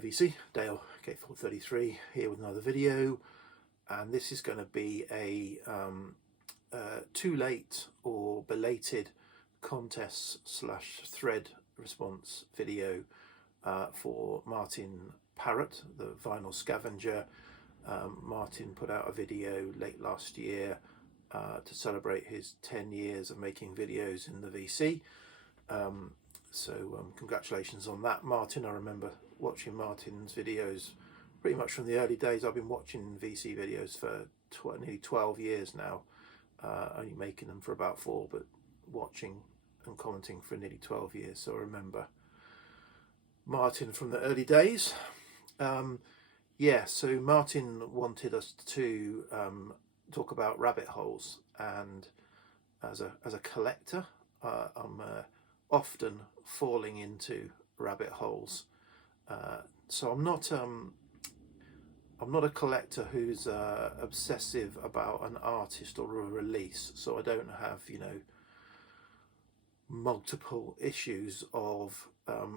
VC, Dale K433 here with another video, and this is going to be a too late or belated contest / thread response video for Martin Parrott, the vinyl scavenger. Martin put out a video late last year to celebrate his 10 years of making videos in the VC. So congratulations on that, Martin. I remember watching Martin's videos pretty much from the early days. I've been watching VC videos for nearly 12 years now, only making them for about 4, but watching and commenting for nearly 12 years. So I remember Martin from the early days. So Martin wanted us to talk about rabbit holes, and as a collector, I'm often falling into rabbit holes. So I'm not a collector who's obsessive about an artist or a release. So I don't have, multiple issues of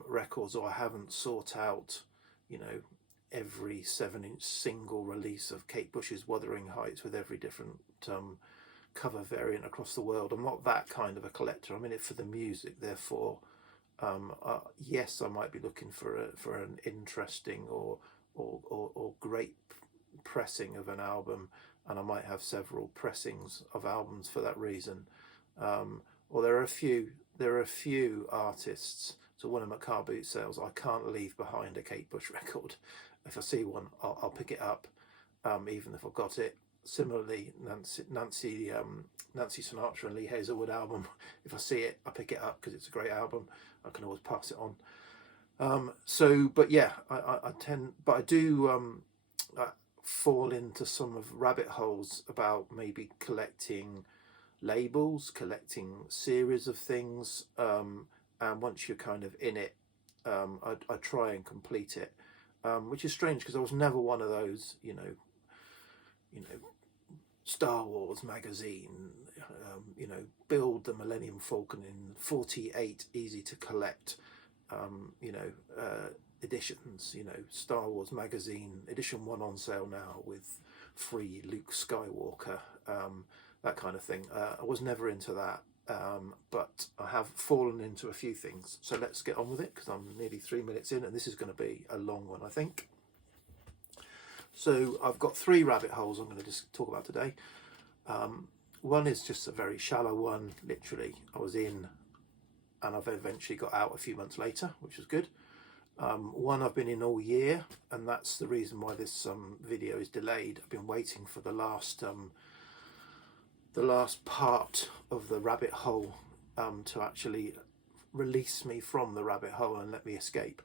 records, or I haven't sought out, every 7-inch single release of Kate Bush's Wuthering Heights with every different cover variant across the world. I'm not that kind of a collector. I'm in it for the music. Therefore, yes, I might be looking for an interesting or great pressing of an album, and I might have several pressings of albums for that reason. Or there are a few artists. So one of my car boot sales, I can't leave behind a Kate Bush record. If I see one, I'll pick it up, even if I've got it. Similarly, Nancy Sinatra and Lee Hazelwood album. If I see it, I pick it up because it's a great album. I can always pass it on. But yeah, I do fall into some of rabbit holes about maybe collecting labels, collecting series of things, and once you're kind of in it, I try and complete it, which is strange because I was never one of those, Star Wars magazine, build the Millennium Falcon in 48 easy to collect, editions, Star Wars magazine edition 1 on sale now with free Luke Skywalker, that kind of thing. I was never into that, but I have fallen into a few things. So let's get on with it, because I'm nearly 3 minutes in and this is going to be a long one, I think. So I've got 3 rabbit holes I'm going to just talk about today. One is just a very shallow one. Literally, I was in and I've eventually got out a few months later, which was good. One I've been in all year, and that's the reason why this video is delayed. I've been waiting for the last part of the rabbit hole to actually release me from the rabbit hole and let me escape.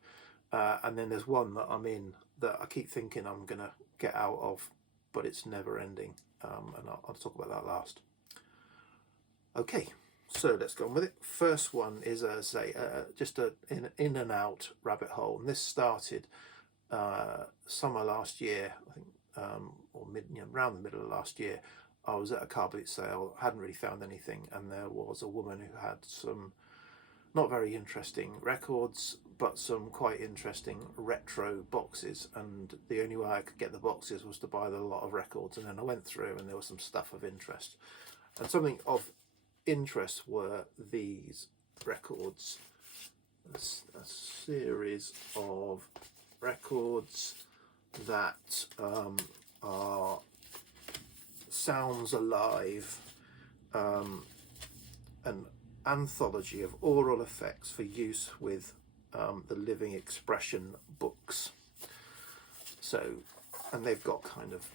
And then there's one that I'm in that I keep thinking I'm gonna get out of, but it's never ending, and I'll talk about that last. Okay, so let's go on with it. First one is just an in and out rabbit hole, and this started summer last year, I think, or around the middle of last year. I was at a car boot sale, hadn't really found anything, and there was a woman who had some not very interesting records, but some quite interesting retro boxes, and the only way I could get the boxes was to buy a lot of records. And then I went through and there was some stuff of interest, and something of interest were these records, a series of records that are Sounds Alive, an anthology of aural effects for use with the Living Expression books. So, and they've got kind of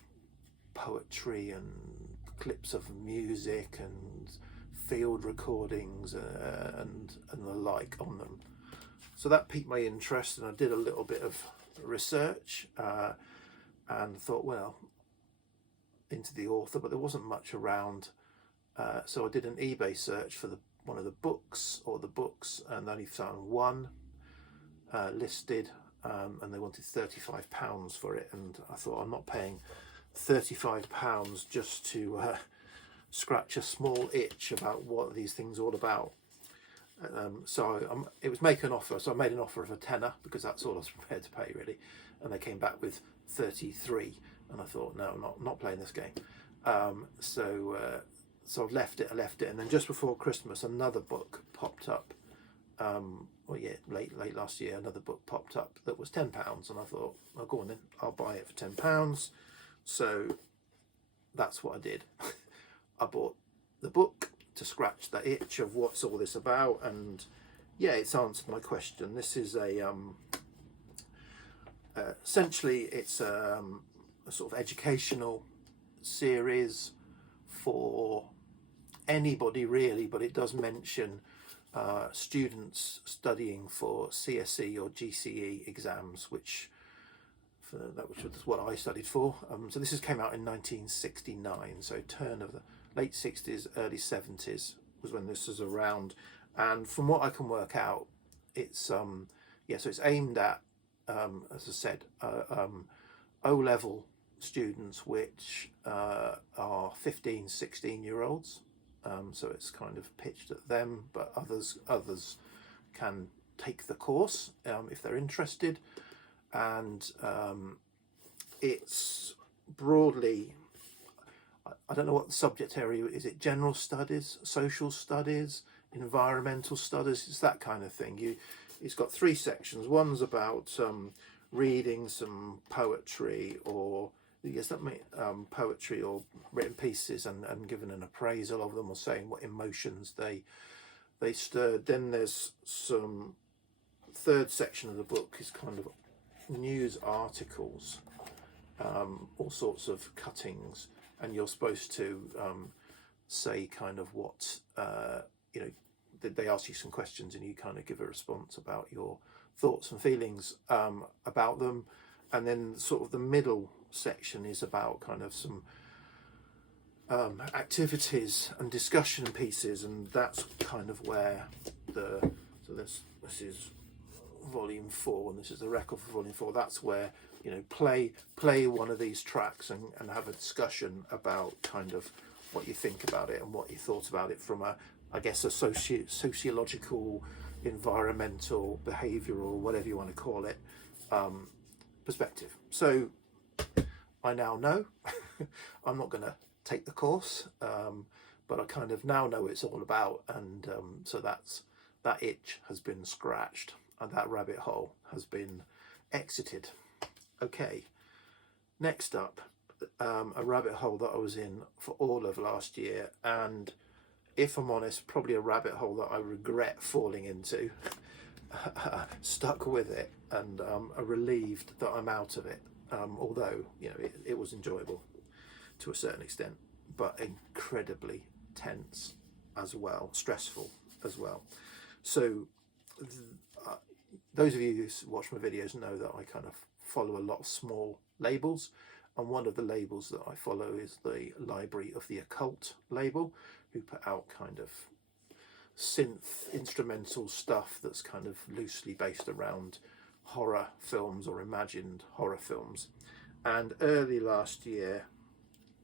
poetry and clips of music and field recordings and the like on them. So that piqued my interest, and I did a little bit of research and thought, well, into the author, but there wasn't much around. So I did an eBay search for one of the books, and only found one listed, and they wanted £35 for it. And I thought, I'm not paying £35 just to scratch a small itch about what these things are all about. So it was make an offer. So I made an offer of a tenner because that's all I was prepared to pay really, and they came back with 33, and I thought, no, not playing this game. So I've left it. I left it, and then just before Christmas, another book popped up. Well, yeah, late last year, another book popped up that was £10, and I thought, well, go on then, I'll buy it for £10. So that's what I did. I bought the book to scratch the itch of what's all this about, and yeah, it's answered my question. This is essentially it's a sort of educational series for anybody really, but it does mention students studying for CSE or GCE exams, which was what I studied for. So this came out in 1969, so turn of the late 60s, early 70s was when this was around. And from what I can work out, it's so it's aimed at, as I said, O-level students, which are 15, 16-year-olds. So it's kind of pitched at them, but others can take the course if they're interested. And it's broadly, I don't know what the subject area is. It general studies, social studies, environmental studies? It's that kind of thing. It's got 3 sections. One's about reading some poetry, or poetry or written pieces, and giving an appraisal of them, or saying what emotions they stirred. Then there's some 3rd section of the book is kind of news articles, all sorts of cuttings, and you're supposed to say kind of what they ask you some questions, and you kind of give a response about your thoughts and feelings about them. And then sort of the middle section is about kind of some activities and discussion pieces, and that's kind of where this is volume 4, and this is the record for volume 4. That's where play one of these tracks and have a discussion about kind of what you think about it and what you thought about it from a sociological, environmental, behavioural, whatever you want to call it, perspective. So I now know I'm not going to take the course, but I kind of now know what it's all about, and so that itch has been scratched and that rabbit hole has been exited. Okay, next up, a rabbit hole that I was in for all of last year, and if I'm honest, probably a rabbit hole that I regret falling into. Stuck with it, and are relieved that I'm out of it, although it was enjoyable to a certain extent, but incredibly tense as well, stressful as well. So those of you who watch my videos know that I kind of follow a lot of small labels, and one of the labels that I follow is the Library of the Occult label, who put out kind of synth instrumental stuff that's kind of loosely based around horror films or imagined horror films. And early last year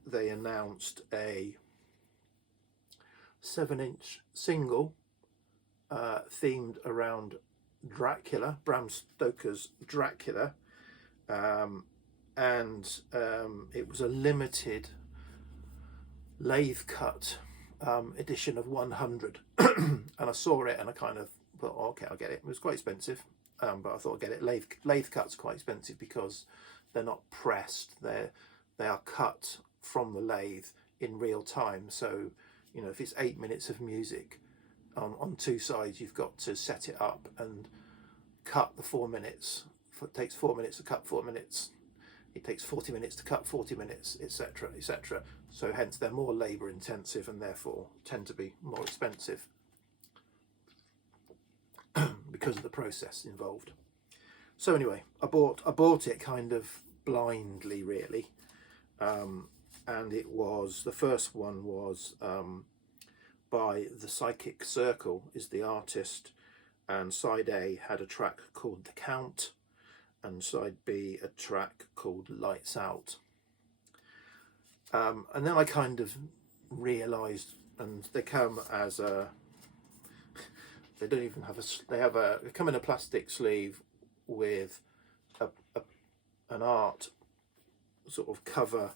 they announced a 7-inch single themed around Dracula, Bram Stoker's Dracula, and it was a limited lathe cut edition of 100. And I saw it and I kind of thought, oh, okay, I'll get it. It was quite expensive, but I thought I'd get it. Lathe cut's quite expensive because they're not pressed, they are cut from the lathe in real time. So if it's 8 minutes of music on 2 sides, you've got to set it up and cut the 4 minutes. It takes 4 minutes to cut 4 minutes, it takes 40 minutes to cut 40 minutes, etc., etc. So hence they're more labour intensive and therefore tend to be more expensive because of the process involved. So anyway, I bought it kind of blindly really, and it was, the first one was by The Psychic Circle is the artist, and side A had a track called The Count, and side B a track called Lights Out. And then I kind of realised, and they come as They don't even have they come in a plastic sleeve with a, an art sort of cover,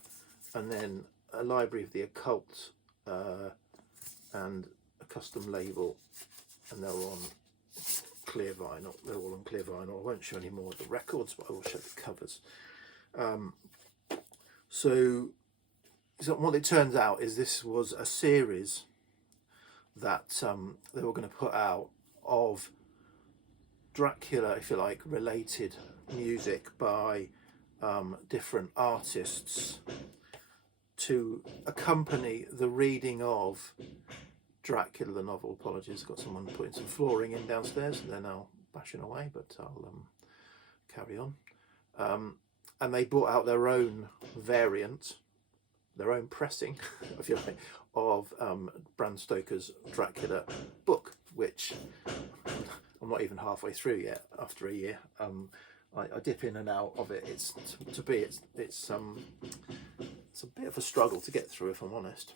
and then a library of the occult, and a custom label, and they're on clear vinyl. They're all on clear vinyl. I won't show any more of the records, but I will show the covers. So what it turns out is this was a series that they were going to put out of Dracula, if you like, related music by different artists to accompany the reading of Dracula the novel. Apologies, got someone putting some flooring in downstairs. They're now bashing away, but I'll carry on. And they brought out their own variant, their own pressing, if you like, of Bram Stoker's Dracula book, which I'm not even halfway through yet. After a year, I dip in and out of it. It's a bit of a struggle to get through, if I'm honest.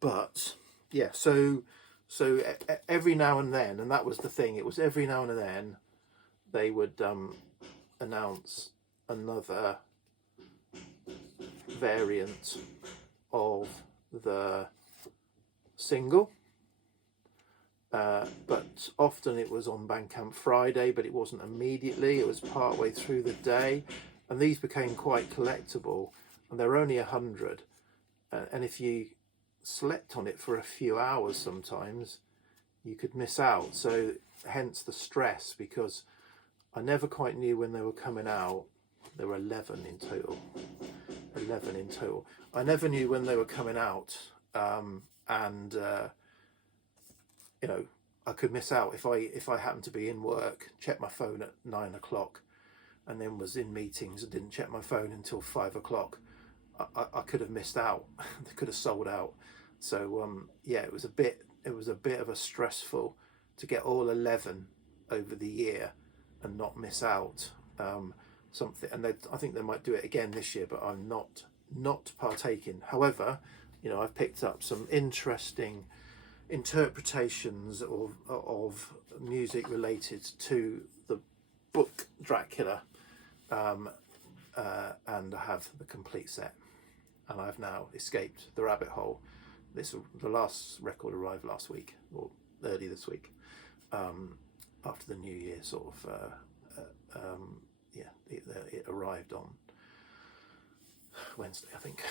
But yeah, so every now and then, and that was the thing. It was every now and then they would announce another variant of the single, but often it was on Bandcamp Friday, but it wasn't immediately. It was part way through the day, and these became quite collectible, and they're only 100, and if you slept on it for a few hours sometimes you could miss out. So hence the stress, because I never quite knew when they were coming out. There were 11 in total. I never knew when they were coming out, and you know, I could miss out if I happened to be in work, check my phone at 9 o'clock, and then was in meetings and didn't check my phone until 5 o'clock. I could have missed out. They could have sold out. So yeah, it was a bit of a stressful to get all 11 over the year and not miss out something. And I think they might do it again this year, but I'm not partaking. However, you know, I've picked up some interesting interpretations of music related to the book Dracula, and I have the complete set, and I've now escaped the rabbit hole. The last record arrived last week, or early this week, after the New Year sort of. Yeah, it arrived on Wednesday, I think.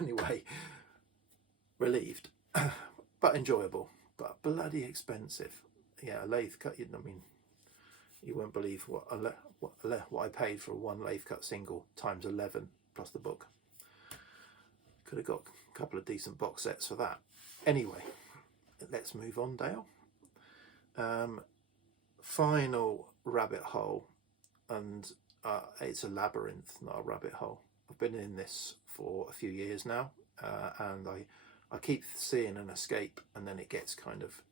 Anyway, relieved, but enjoyable, but bloody expensive. Yeah, a lathe cut. I mean, you won't believe what I paid for one lathe cut single times 11 plus the book. Could have got a couple of decent box sets for that. Anyway, let's move on, Dale. Final rabbit hole, and it's a labyrinth, not a rabbit hole. I've been in this for a few years now, and I keep seeing an escape, and then it gets kind of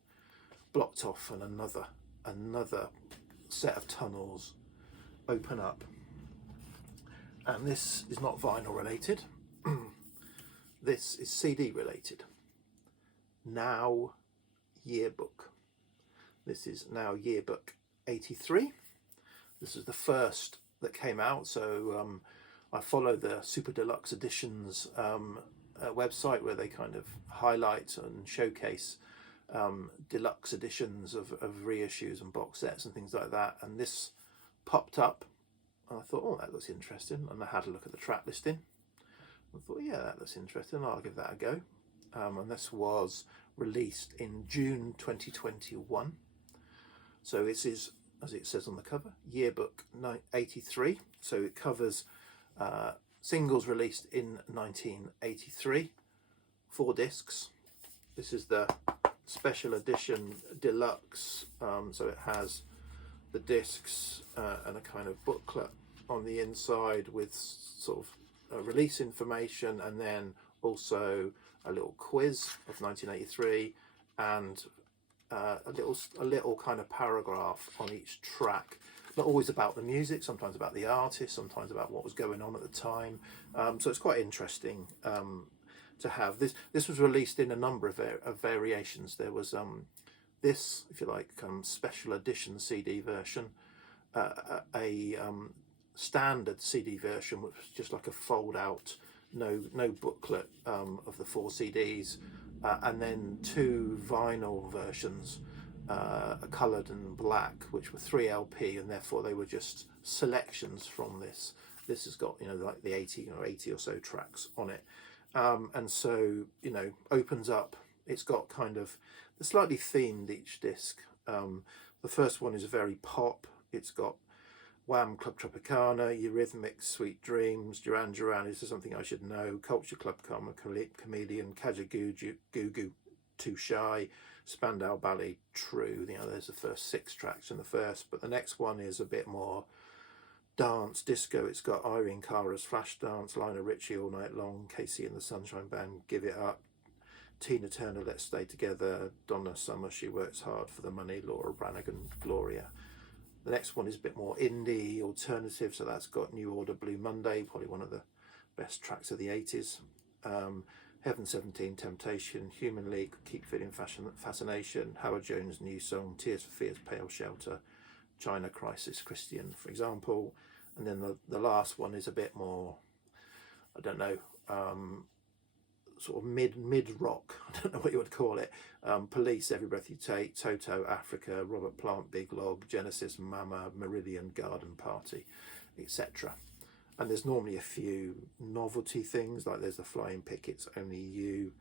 blocked off, and another set of tunnels open up. And this is not vinyl related. This is CD related. Now Yearbook. This is Now Yearbook 83. This is the first that came out, so I follow the Super Deluxe Editions website, where they kind of highlight and showcase deluxe editions of reissues and box sets and things like that. And this popped up, and I thought, oh, that looks interesting. And I had a look at the track listing. I thought, yeah, that looks interesting. I'll give that a go. And this was released in June 2021. So this is, as it says on the cover, Yearbook 83. So it covers singles released in 1983, 4 discs. This is the special edition deluxe, so it has the discs and a kind of booklet on the inside with sort of release information, and then also a little quiz of 1983, and a little kind of paragraph on each track. Not always about the music, sometimes about the artist, sometimes about what was going on at the time. So it's quite interesting. to have. This was released in a number of variations. There was this, if you like, special edition CD version, a standard CD version, which was just like a fold out, no booklet of the 4 CDs, and then 2 vinyl versions, coloured and black, which were 3 LP, and therefore they were just selections from this. This has got, like the 80 or so tracks on it, and so opens up. It's got kind of slightly themed each disc. The first one is very pop. It's got Wham! Club Tropicana, Eurythmics, Sweet Dreams, Duran Duran, Is There Something I Should Know, Culture Club Karma, Chameleon, Kajagoogoo, Too Shy, Spandau Ballet, True. There's the first 6 tracks in the first, but the next one is a bit more dance, disco. It's got Irene Cara's Flashdance, Lionel Richie, All Night Long, Casey and the Sunshine Band, Give It Up, Tina Turner, Let's Stay Together, Donna Summer, She Works Hard for the Money, Laura Branigan, Gloria. The next one is a bit more indie, alternative, so that's got New Order, Blue Monday, probably one of the best tracks of the 80s. Heaven 17, Temptation, Human League, Keep Feeling Fascination, Howard Jones' new song, Tears for Fears, Pale Shelter, China Crisis, Christian, for example. And then the last one is a bit more, I don't know, sort of mid rock, I don't know what you would call it. Police, Every Breath You Take, Toto, Africa, Robert Plant, Big Log, Genesis, Mama, Meridian, Garden Party, etc. And there's normally a few novelty things, like there's the Flying Pickets, Only You.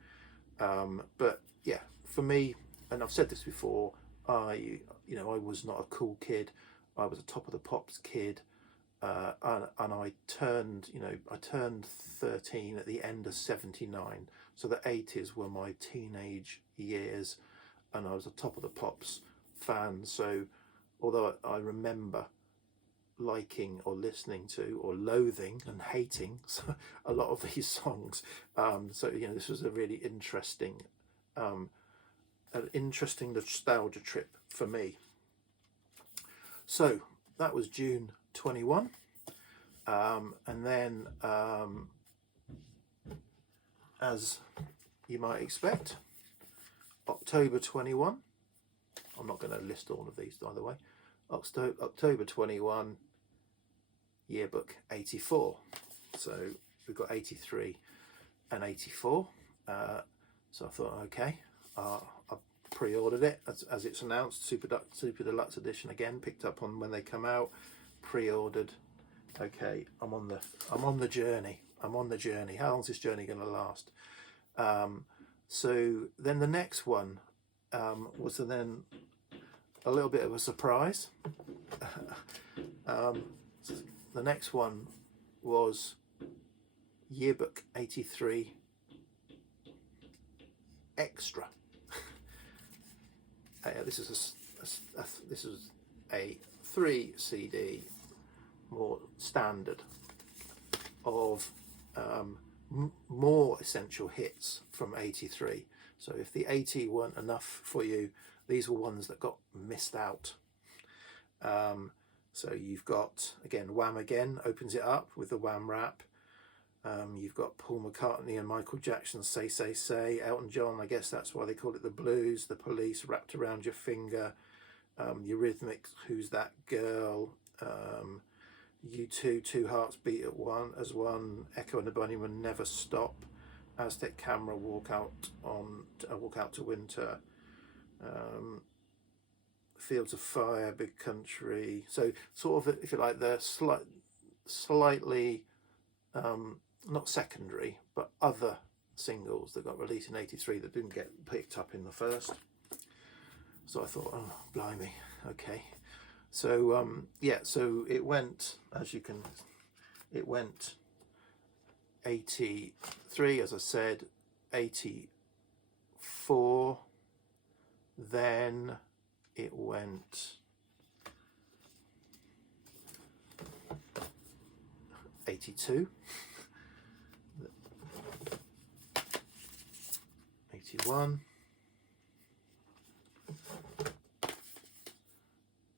But yeah, for me, and I've said this before, I was not a cool kid. I was a top of the pops kid. And I turned 13 at the end of 79. So the 80s were my teenage years, and I was a top of the pops fan. So although I remember liking or listening to or loathing and hating a lot of these songs, so this was a really interesting nostalgia trip for me. So that was June 21, and then as you might expect, October 21, I'm not going to list all of these, by the way. October 21, yearbook 84. So we've got 83 and 84. So I thought, okay, I pre-ordered it as it's announced. Super Deluxe Edition again, picked up on when they come out. Pre-ordered. Okay, I'm on the journey. How long is this journey going to last? So then the next one was then a little bit of a surprise. The next one was yearbook 83 extra. This is a 3 CD, more standard, of more essential hits from 83. So if the 80 weren't enough for you, these were ones that got missed out. So you've got, again, Wham! Again opens it up with the Wham! Rap. You've got Paul McCartney and Michael Jackson's Say, Say, Say. Elton John, I guess that's why they call it the blues. The Police, Wrapped Around Your Finger. Eurythmics, Who's That Girl? U2, Two Hearts Beat at One as One. Echo and the Bunnymen, Never Stop. Aztec Camera, Walk Out to Winter. Fields of Fire, Big Country. So sort of, if you like, they're slightly not secondary, but other singles that got released in 83 that didn't get picked up in the first. So I thought, oh, blimey, okay. So yeah, so it went, it went 83, as I said, 84, then it went 82, 81,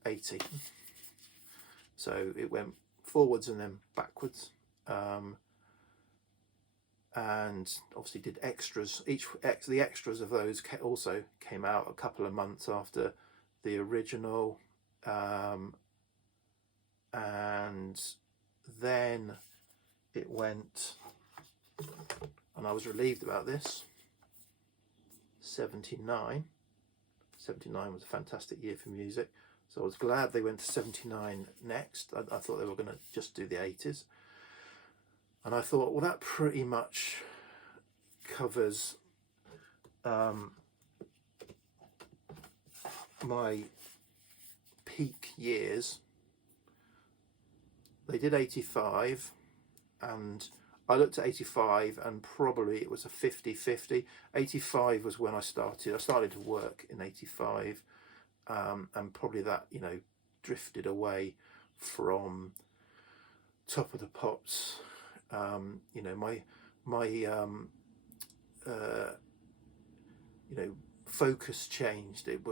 80. So it went forwards and then backwards. and obviously did extras. The extras of those also came out a couple of months after the original, and then it went, and I was relieved about this, 79. 79 was a fantastic year for music, so I was glad they went to 79 next. I thought they were going to just do the 80s, and I thought, well, that pretty much covers my peak years. They did 85, and I looked at 85 and probably it was a 50-50. 85 was when I started to work in 85, and probably that, you know, drifted away from Top of the Pops. You know, my you know, focus changed. It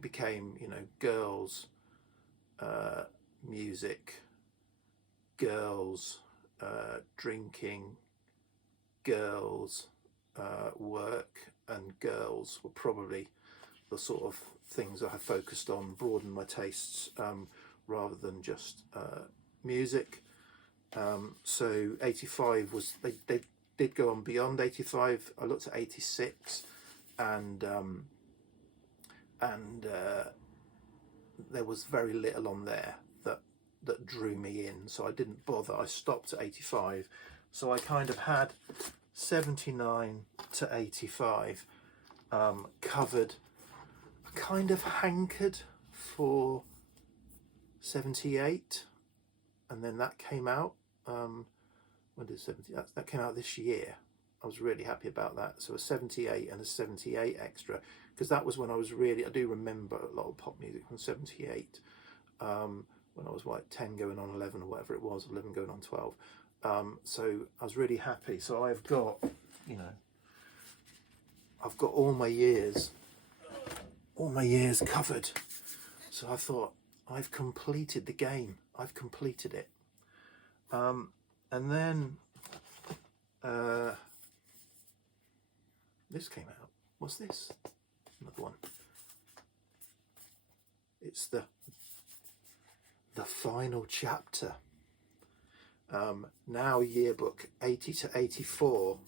became, you know, girls, music, girls, drinking, girls, work, and girls were probably the sort of things I have focused on, broadened my tastes, rather than just music. So 85 was, they did go on beyond 85. I looked at 86, and there was very little on there that drew me in, so I didn't bother. I stopped at 85, so I kind of had 79 to 85 covered. I kind of hankered for 78, and then that came out. When did 70? That came out this year. I was really happy about that. So a 78 and a 78 extra, because that was when I do remember a lot of pop music from 78, when I was like 10 going on 11 or whatever it was, 11 going on 12. So I was really happy. So I've got, you know, I've got all my years covered. So I thought, I've completed the game. I've completed it. And then this came out. What's this? Another one. It's the final chapter. Now yearbook 80 to 84.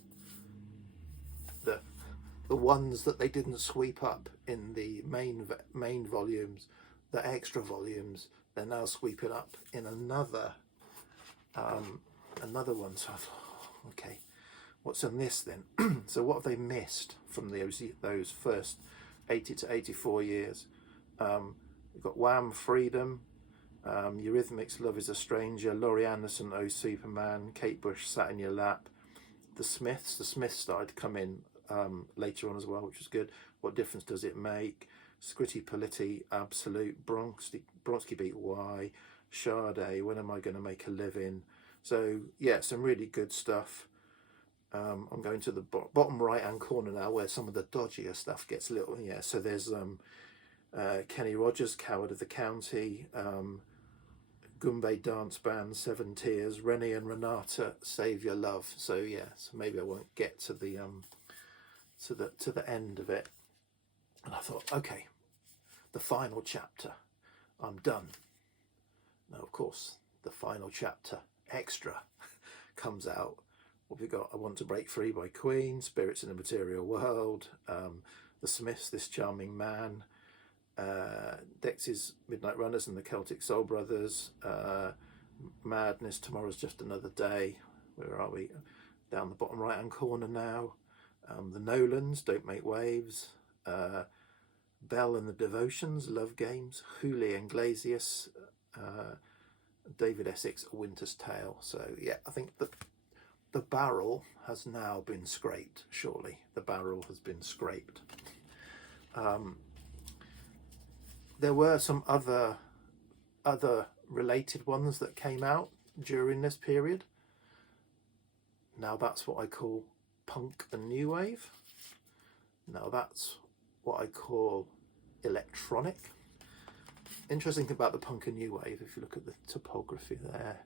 The ones that they didn't sweep up in the main volumes, the extra volumes, they're now sweeping up in another one. So I thought, okay, what's on this then? So what have they missed from those first 80 to 84 years? We've got Wham! Freedom, Eurythmics' Love Is a Stranger, Laurie Anderson, Oh Superman, Kate Bush, Sat in Your Lap, The Smiths started to come in later on as well, which was good. What Difference Does It Make? Scritti Politti, Absolute, Bronski Beat Why, Sade, When Am I Going to Make a Living? So yeah, some really good stuff. I'm going to the bottom right hand corner now, where some of the dodgier stuff gets a little, yeah. So there's Kenny Rogers, Coward of the County, Goombay Dance Band, Seven Tears, Rennie and Renata, Save Your Love. So yeah, so maybe I won't get to the end of it. And I thought, okay, the final chapter, I'm done. Now, of course, the final chapter extra comes out. What have we got? I Want to Break Free by Queen, Spirits in a Material World, The Smiths, This Charming Man, Dexys Midnight Runners and the Celtic Soul Brothers, Madness, Tomorrow's Just Another Day. Where are we? Down the bottom right hand corner now. The Nolans, Don't Make Waves, Belle and the Devotions, Love Games, Hooli and Glazius, David Essex, A Winter's Tale. So yeah, I think that the barrel has now been scraped. Surely the barrel has been scraped. There were some other related ones that came out during this period. Now that's what I call punk and new wave. Now that's what I call electronic. Interesting thing about the punk and new wave, if you look at the topography there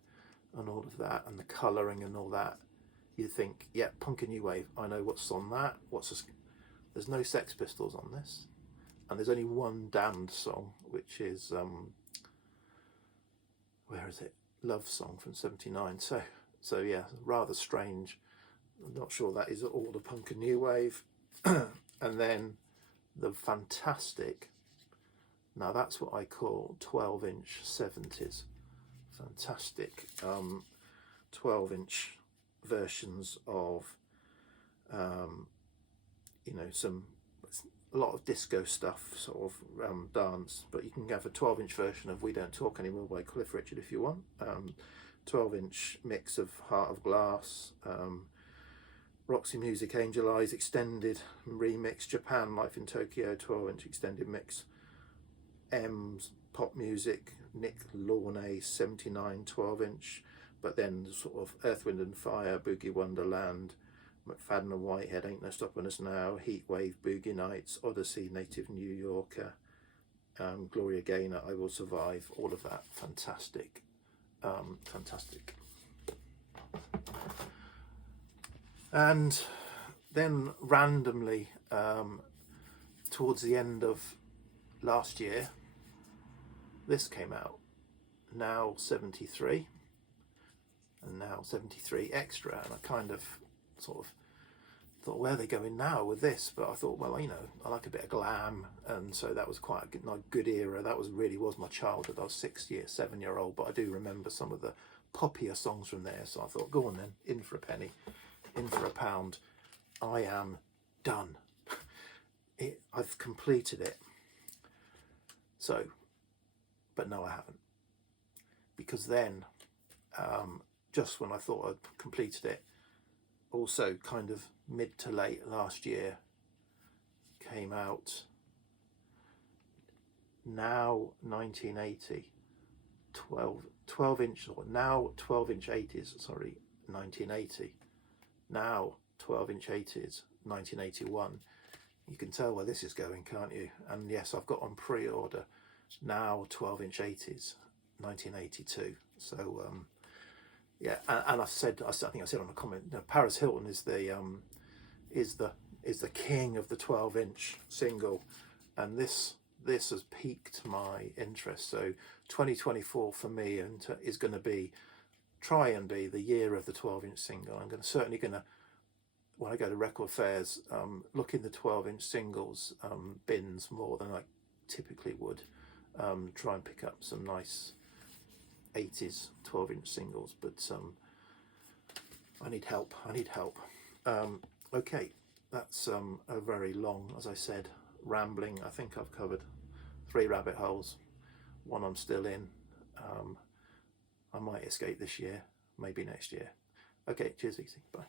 and all of that and the colouring and all that, you think, yeah, punk and new wave, I know what's on that. There's no Sex Pistols on this, and there's only one Damned song, which is where is it? Love Song from '79. So yeah, rather strange. I'm not sure that is all the punk and new wave. And then the fantastic, now that's what I call 12-inch 70s. Fantastic 12-inch versions of you know, a lot of disco stuff, sort of dance, but you can have a 12-inch version of We Don't Talk Anymore by Cliff Richard if you want. 12-inch mix of Heart of Glass, Roxy Music, Angel Eyes extended remix, Japan Life in Tokyo 12-inch extended mix, M's Pop Music, Nick Launay 79 12-inch, but then sort of Earth, Wind and Fire, Boogie Wonderland, McFadden and Whitehead, Ain't No Stopping Us Now, Heatwave, Boogie Nights, Odyssey, Native New Yorker, Gloria Gaynor, I Will Survive, all of that, fantastic, fantastic. And then randomly, towards the end of last year, this came out, Now 73, and Now 73 Extra, and I kind of sort of thought, where are they going now with this? But I thought, well, you know, I like a bit of glam, and so that was quite a good era. That really was my childhood. I was 7-year-old, but I do remember some of the poppier songs from there. So I thought, go on then, in for a penny, in for a pound. I am done. I've completed it. So, but no, I haven't, because then, just when I thought I'd completed it, also kind of mid to late last year, came out Now 1980 12-inch, or Now 12-inch 80s, sorry, 1980, Now 12-inch 80s 1981. You can tell where this is going, can't you? And yes, I've got on pre-order Now 12-inch 80s 1982. So yeah, and I think I said on a comment, you know, Paris Hilton is the king of the 12-inch single, and this has piqued my interest. So 2024 for me is going to try and be the year of the 12-inch single. I'm certainly going to, when I go to record fairs, look in the 12-inch singles bins more than I typically would. Try and pick up some nice 80s 12-inch singles, but I need help. Okay, that's a very long, as I said, rambling. I think I've covered 3 rabbit holes, one I'm still in. I might escape this year, maybe next year. Okay, cheers, easy, bye.